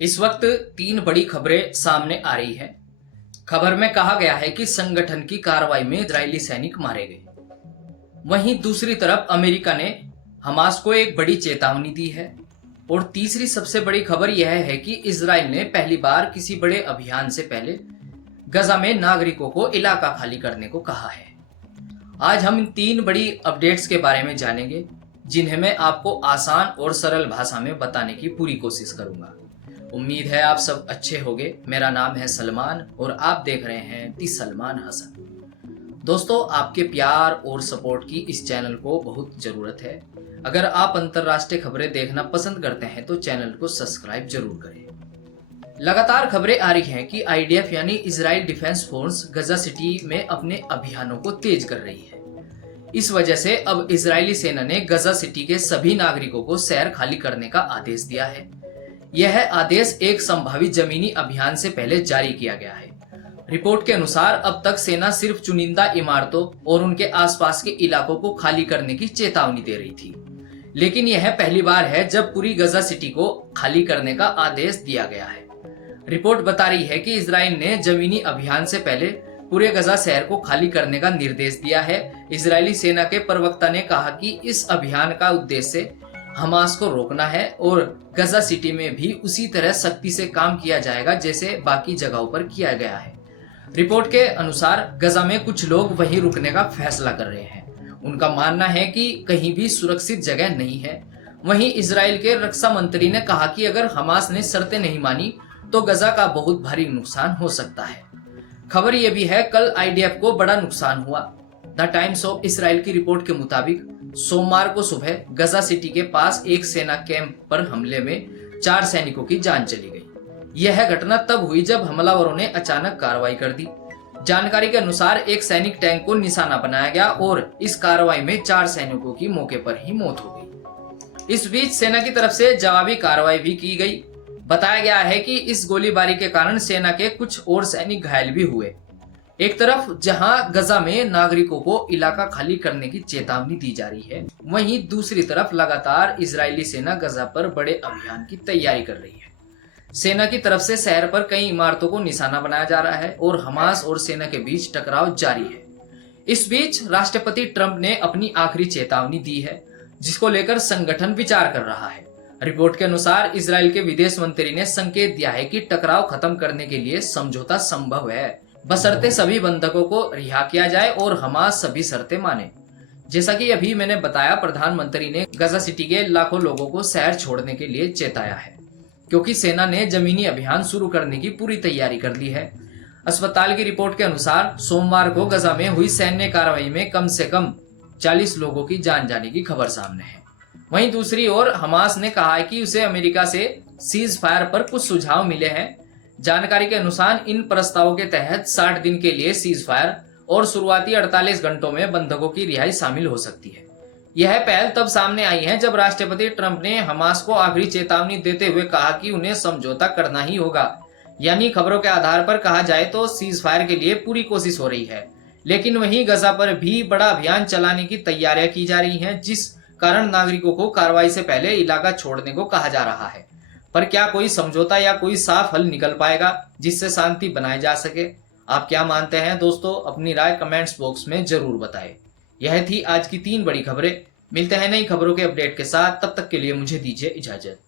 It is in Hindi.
इस वक्त तीन बड़ी खबरें सामने आ रही हैं। खबर में कहा गया है कि संगठन की कार्रवाई में इजरायली सैनिक मारे गए। वहीं दूसरी तरफ अमेरिका ने हमास को एक बड़ी चेतावनी दी है। और तीसरी सबसे बड़ी खबर यह है कि इजराइल ने पहली बार किसी बड़े अभियान से पहले गजा में नागरिकों को इलाका खाली करने को कहा है। आज हम इन तीन बड़ी अपडेट्स के बारे में जानेंगे, जिन्हें मैं आपको आसान और सरल भाषा में बताने की पूरी कोशिश करूंगा। उम्मीद है आप सब अच्छे होंगे। मेरा नाम है सलमान और आप देख रहे हैं दी सलमान हसन। दोस्तों, आपके प्यार और सपोर्ट की इस चैनल को बहुत जरूरत है। अगर आप अंतर्राष्ट्रीय खबरें देखना पसंद करते हैं तो चैनल को सब्सक्राइब जरूर करें। लगातार खबरें आ रही हैं कि आईडीएफ यानी इजराइल डिफेंस फोर्स गजा सिटी में अपने अभियानों को तेज कर रही है। इस वजह से अब इजरायली सेना ने गजा सिटी के सभी नागरिकों को शहर खाली करने का आदेश दिया है। यह आदेश एक संभावित जमीनी अभियान से पहले जारी किया गया है। रिपोर्ट के अनुसार अब तक सेना सिर्फ चुनिंदा इमारतों और उनके आसपास के इलाकों को खाली करने की चेतावनी दे रही थी, लेकिन यह पहली बार है जब पूरी गजा सिटी को खाली करने का आदेश दिया गया है। रिपोर्ट बता रही है कि इजराइल ने जमीनी अभियान से पहले पूरे गजा शहर को खाली करने का निर्देश दिया है। इजरायली सेना के प्रवक्ता ने कहा कि इस अभियान का उद्देश्य हमास को रोकना है और गजा सिटी में भी उसी तरह सख्ती से काम किया जाएगा जैसे बाकी जगहों पर किया गया है। रिपोर्ट के अनुसार गजा में कुछ लोग वहीं रुकने का फैसला कर रहे हैं। उनका मानना है कि कहीं भी सुरक्षित जगह नहीं है। वहीं इजराइल के रक्षा मंत्री ने कहा कि अगर हमास ने शर्तें नहीं मानी तो गजा का बहुत भारी नुकसान हो सकता है। खबर यह भी है, कल आईडीएफ को बड़ा नुकसान हुआ। द टाइम्स ऑफ इसराइल की रिपोर्ट के मुताबिक सोमवार को सुबह गजा सिटी के पास एक सेना कैंप पर हमले में 4 सैनिकों की जान चली गई। यह घटना तब हुई जब हमलावरों ने अचानक कार्रवाई कर दी। जानकारी के अनुसार एक सैनिक टैंक को निशाना बनाया गया और इस कार्रवाई में 4 सैनिकों की मौके पर ही मौत हो गई। इस बीच सेना की तरफ से जवाबी कार्रवाई भी की गई। बताया गया है कि इस गोलीबारी के कारण सेना के कुछ और सैनिक घायल भी हुए। एक तरफ जहां गजा में नागरिकों को इलाका खाली करने की चेतावनी दी जा रही है, वहीं दूसरी तरफ लगातार इजरायली सेना गजा पर बड़े अभियान की तैयारी कर रही है। सेना की तरफ से शहर पर कई इमारतों को निशाना बनाया जा रहा है और हमास और सेना के बीच टकराव जारी है। इस बीच राष्ट्रपति ट्रंप ने अपनी आखिरी चेतावनी दी है, जिसको लेकर संगठन विचार कर रहा है। रिपोर्ट के अनुसार इजराइल के विदेश मंत्री ने संकेत दिया है कि टकराव खत्म करने के लिए समझौता संभव है, बशर्ते सभी बंधकों को रिहा किया जाए और हमास सभी शर्तें माने। जैसा कि अभी मैंने बताया, प्रधानमंत्री ने गजा सिटी के लाखों लोगों को शहर छोड़ने के लिए चेताया है, क्योंकि सेना ने जमीनी अभियान शुरू करने की पूरी तैयारी कर ली है। अस्पताल की रिपोर्ट के अनुसार सोमवार को गजा में हुई सैन्य कार्रवाई में कम से कम 40 लोगों की जान जाने की खबर सामने है। वहीं दूसरी ओर हमास ने कहा है कि उसे अमेरिका से सीज फायर पर कुछ सुझाव मिले हैं। जानकारी के अनुसार इन प्रस्तावों के तहत 60 दिन के लिए सीज फायर और शुरुआती 48 घंटों में बंधकों की रिहाई शामिल हो सकती है। यह पहल तब सामने आई है जब राष्ट्रपति ट्रंप ने हमास को आखिरी चेतावनी देते हुए कहा कि उन्हें समझौता करना ही होगा। यानी खबरों के आधार पर कहा जाए तो सीज फायर के लिए पूरी कोशिश हो रही है, लेकिन वहीं गजा पर भी बड़ा अभियान चलाने की तैयारियां की जा रही हैं, जिस कारण नागरिकों को कार्रवाई से पहले इलाका छोड़ने को कहा जा रहा है। पर क्या कोई समझौता या कोई साफ हल निकल पाएगा जिससे शांति बनाई जा सके? आप क्या मानते हैं दोस्तों? अपनी राय कमेंट्स बॉक्स में जरूर बताएं। यह थी आज की 3 बड़ी खबरें। मिलते हैं नई खबरों के अपडेट के साथ, तब तक के लिए मुझे दीजिए इजाजत।